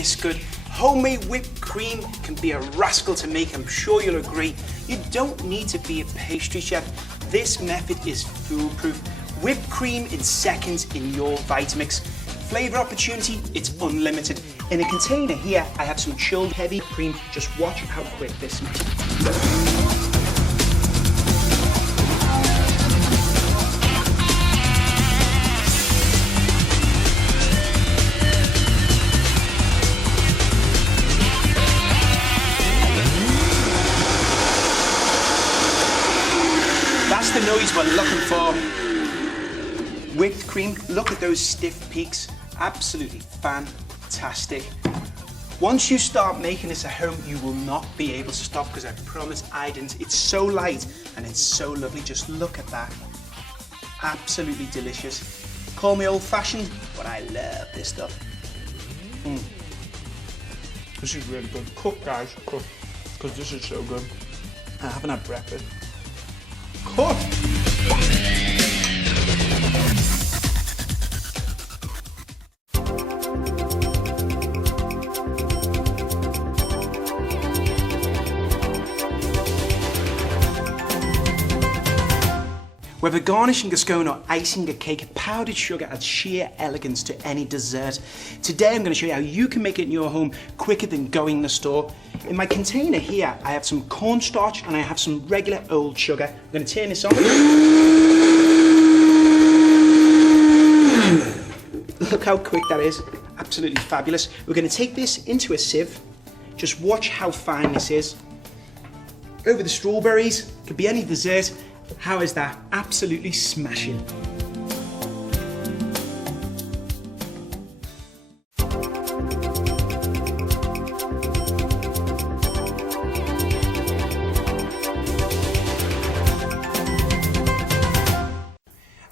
this good. Homemade whipped cream can be a rascal to make, I'm sure you'll agree. You don't need to be a pastry chef. This method is foolproof. Whipped cream in seconds in your Vitamix. Flavor opportunity, it's unlimited. In a container here, I have some chilled heavy cream. Just watch how quick this makes. That's the noise we're looking for. Whipped cream, look at those stiff peaks. Absolutely fantastic. Once you start making this at home, you will not be able to stop, because I promise I didn't. It's so light and it's so lovely. Just look at that. Absolutely delicious. Call me old-fashioned, but I love this stuff. This is really good. Cook, guys, cook, because this is so good. I haven't had breakfast. Cook! Whether garnishing a scone or icing a cake, powdered sugar adds sheer elegance to any dessert. Today I'm going to show you how you can make it in your home quicker than going to the store. In my container here, I have some cornstarch and I have some regular old sugar. I'm going to turn this on. Look how quick that is. Absolutely fabulous. We're going to take this into a sieve. Just watch how fine this is. Over the strawberries, could be any dessert. How is that? Absolutely smashing.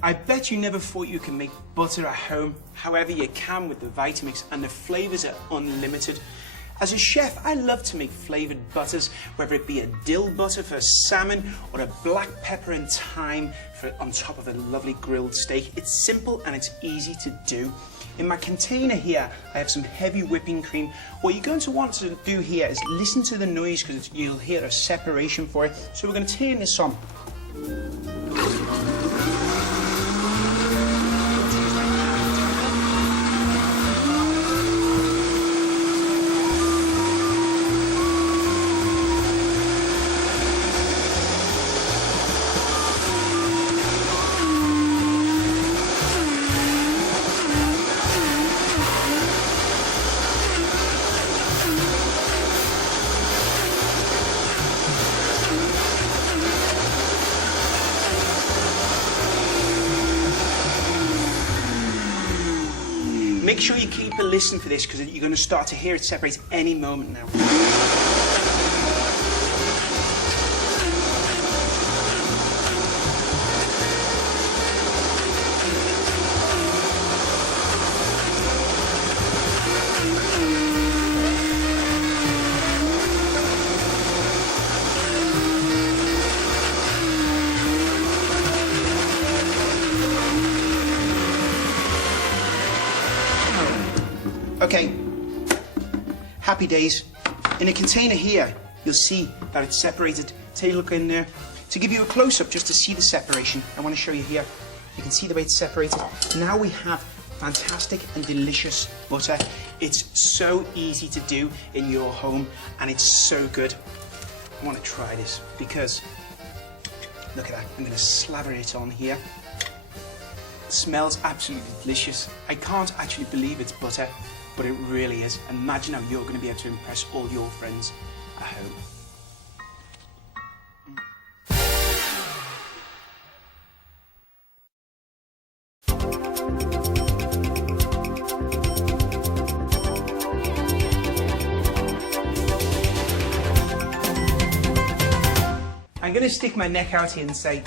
I bet you never thought you can make butter at home. However, you can with the Vitamix, and the flavors are unlimited. As a chef, I love to make flavored butters, whether it be a dill butter for salmon or a black pepper and thyme on top of a lovely grilled steak. It's simple and it's easy to do. In my container here, I have some heavy whipping cream. What you're going to want to do here is listen to the noise, because you'll hear a separation for it. So we're going to turn this on. Make sure you keep a listen for this, because you're going to start to hear it separate any moment now. Okay, happy days. In a container here, you'll see that it's separated. Take a look in there. To give you a close-up, just to see the separation, I want to show you here. You can see the way it's separated. Now we have fantastic and delicious butter. It's so easy to do in your home, and it's so good. I want to try this, because look at that. I'm going to slather it on here. It smells absolutely delicious. I can't actually believe it's butter, but it really is. Imagine how you're going to be able to impress all your friends at home. I'm going to stick my neck out here and say,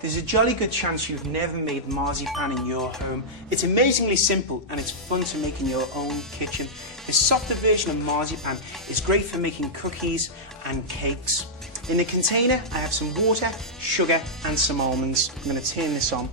there's a jolly good chance you've never made marzipan in your home. It's amazingly simple and it's fun to make in your own kitchen. This softer version of marzipan is great for making cookies and cakes. In the container, I have some water, sugar and some almonds. I'm going to turn this on.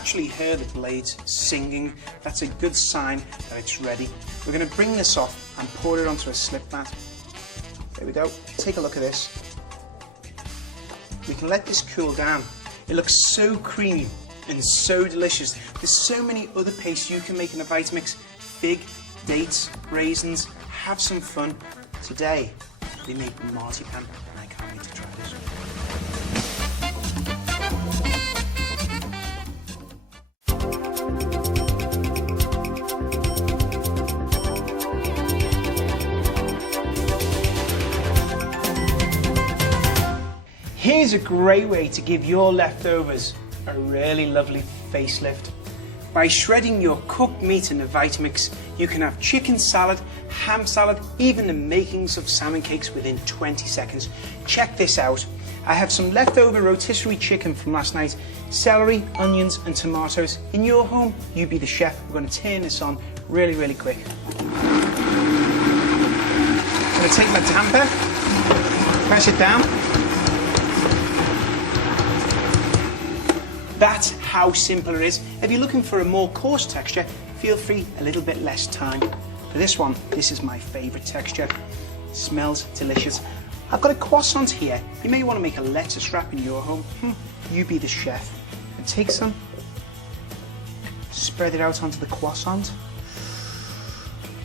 actually heard the blades singing. That's a good sign that it's ready. We're going to bring this off and pour it onto a slip mat. There we go. Take a look at this. We can let this cool down. It looks so creamy and so delicious. There's so many other pastes you can make in a Vitamix. Fig, dates, raisins. Have some fun. Today, they make marzipan, and I can't wait to try this. Here's a great way to give your leftovers a really lovely facelift. By shredding your cooked meat in the Vitamix, you can have chicken salad, ham salad, even the makings of salmon cakes within 20 seconds. Check this out. I have some leftover rotisserie chicken from last night, celery, onions and tomatoes. In your home, you be the chef. We're going to turn this on really, really quick. I'm going to take my tamper, press it down. That's how simple it is. If you're looking for a more coarse texture, feel free a little bit less time. For this one, this is my favourite texture. Smells delicious. I've got a croissant here. You may want to make a lettuce wrap in your home. You be the chef. And take some, spread it out onto the croissant.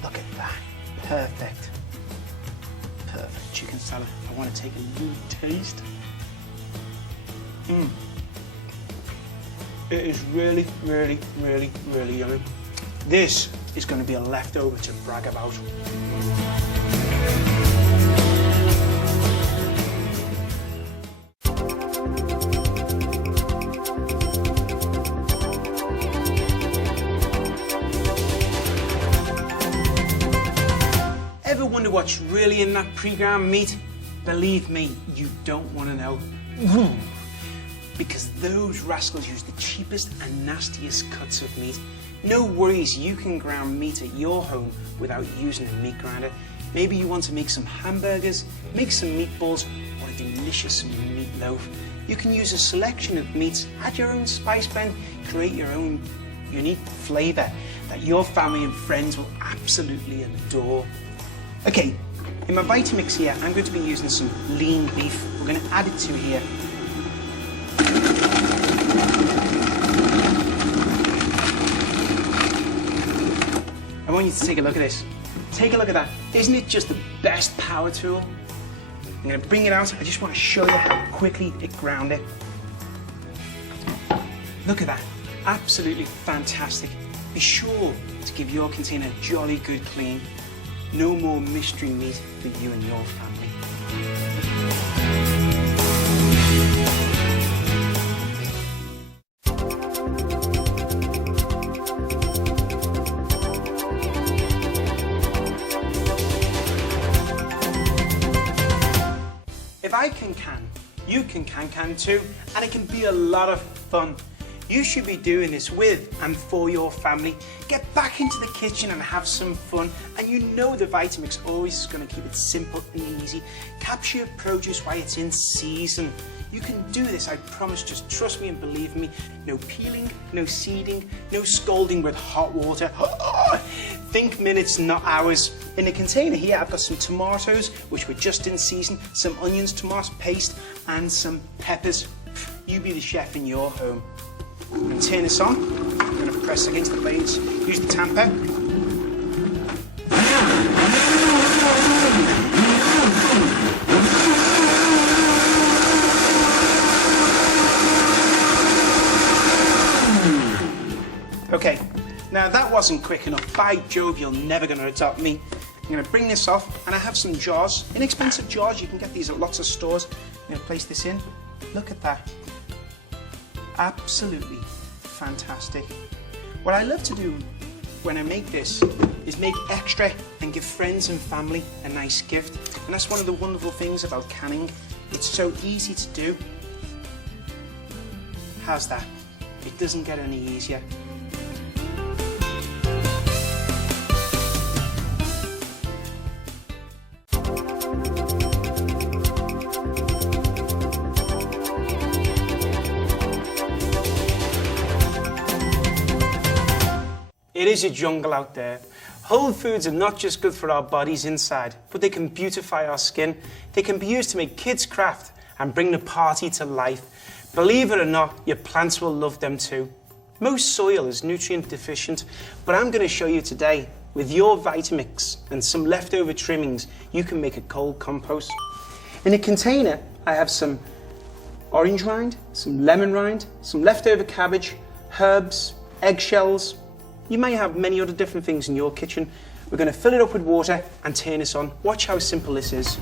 Look at that. Perfect. Perfect chicken salad. I want to take a little taste. It is really, really, really, really yummy. This is going to be a leftover to brag about. Ever wonder what's really in that pre-ground meat? Believe me, you don't want to know. Because those rascals use the cheapest and nastiest cuts of meat. No worries, you can ground meat at your home without using a meat grinder. Maybe you want to make some hamburgers, make some meatballs, or a delicious meatloaf. You can use a selection of meats, add your own spice blend, create your own unique flavour that your family and friends will absolutely adore. Okay, in my Vitamix here, I'm going to be using some lean beef. We're going to add it to here. I want you to take a look at this. Take a look at that. Isn't it just the best power tool? I'm going to bring it out. I just want to show you how quickly it ground it. Look at that. Absolutely fantastic. Be sure to give your container a jolly good clean. No more mystery meat for you and your family. If I can, you can too, and it can be a lot of fun. You should be doing this with and for your family. Get back into the kitchen and have some fun, and you know the Vitamix always is going to keep it simple and easy. Capture your produce while it's in season. You can do this, I promise, just trust me and believe me. No peeling, no seeding, no scalding with hot water. Think minutes, not hours. In the container here, I've got some tomatoes, which were just in season, some onions, tomato paste, and some peppers. You be the chef in your home. I'm going to turn this on. I'm going to press against the blades. Use the tamper. Okay, now that wasn't quick enough. By Jove, you're never going to top me. I'm going to bring this off, and I have some jars, inexpensive jars. You can get these at lots of stores. I'm going to place this in. Look at that. Absolutely fantastic. What I love to do when I make this is make extra and give friends and family a nice gift. And that's one of the wonderful things about canning. It's so easy to do. How's that? It doesn't get any easier. It is a jungle out there. Whole foods are not just good for our bodies inside, but they can beautify our skin. They can be used to make kids' craft and bring the party to life. Believe it or not, your plants will love them too. Most soil is nutrient deficient, but I'm going to show you today, with your Vitamix and some leftover trimmings, you can make a cold compost. In a container, I have some orange rind, some lemon rind, some leftover cabbage, herbs, eggshells. You may have many other different things in your kitchen. We're going to fill it up with water and turn this on. Watch how simple this is.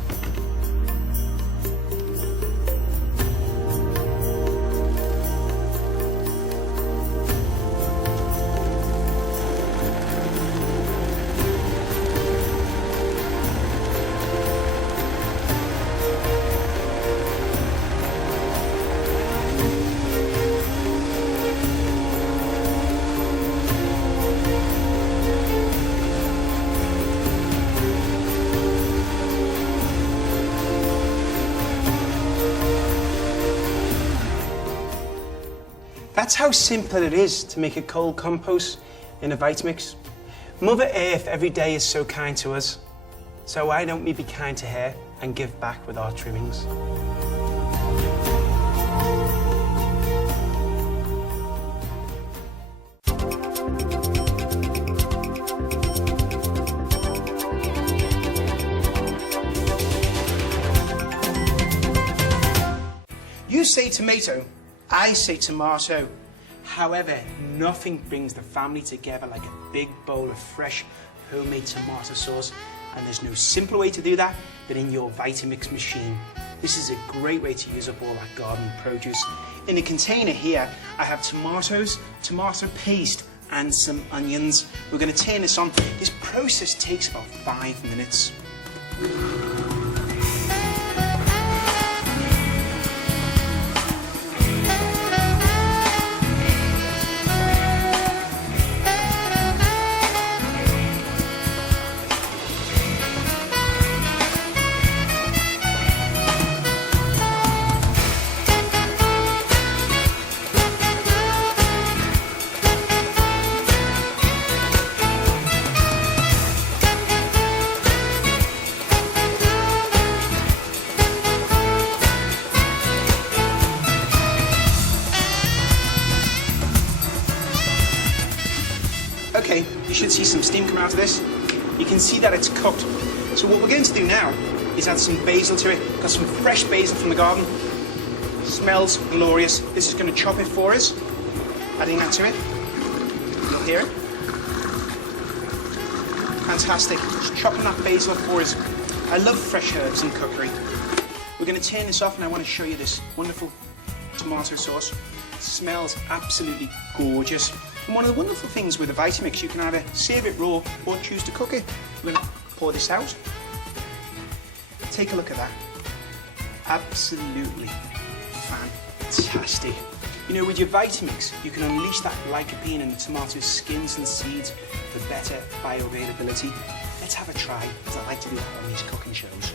That's how simple it is to make a cold compost in a Vitamix. Mother Earth every day is so kind to us. So why don't we be kind to her and give back with our trimmings? You say tomato, I say tomato. However, nothing brings the family together like a big bowl of fresh homemade tomato sauce, and there's no simpler way to do that than in your Vitamix machine. This is a great way to use up all that garden produce. In a container here, I have tomatoes, tomato paste, and some onions. We're going to turn this on. This process takes about 5 minutes. Okay, you should see some steam come out of this. You can see that it's cooked. So what we're going to do now is add some basil to it. Got some fresh basil from the garden. Smells glorious. This is going to chop it for us. Adding that to it. You'll hear it. Fantastic. Just chopping that basil up for us. I love fresh herbs in cookery. We're going to turn this off and I want to show you this wonderful tomato sauce. It smells absolutely gorgeous. And one of the wonderful things with a Vitamix, you can either serve it raw or choose to cook it. We're going to pour this out. Take a look at that. Absolutely fantastic. You know, with your Vitamix, you can unleash that lycopene in the tomato's skins and seeds for better bioavailability. Let's have a try, because I like to do that on these cooking shows.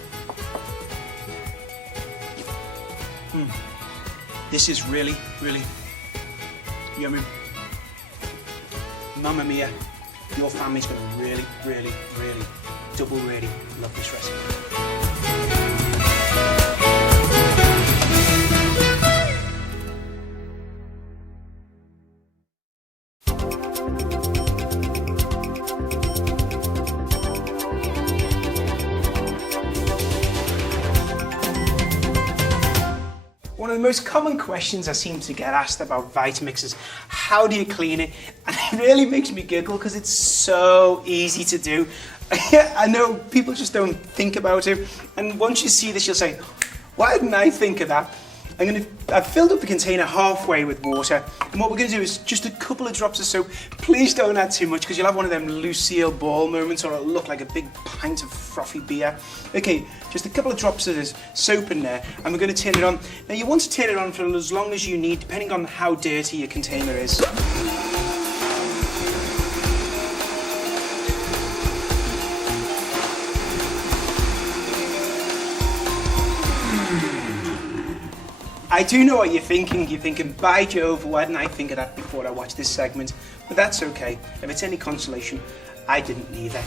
This is really, really yummy. Mamma mia, your family's going to really, really, really, double really love this recipe. One of the most common questions I seem to get asked about Vitamix is, how do you clean it? And it really makes me giggle because it's so easy to do. I know people just don't think about it, and once you see this you'll say, why didn't I think of that? I've filled up the container halfway with water, and what we're going to do is just a couple of drops of soap. Please don't add too much because you'll have one of them Lucille Ball moments, or it'll look like a big pint of frothy beer. Okay, just a couple of drops of this soap in there, and we're going to turn it on. Now you want to turn it on for as long as you need, depending on how dirty your container is. I do know what you're thinking. You're thinking, by Jove, why didn't I think of that before I watched this segment? But that's okay. If it's any consolation, I didn't either.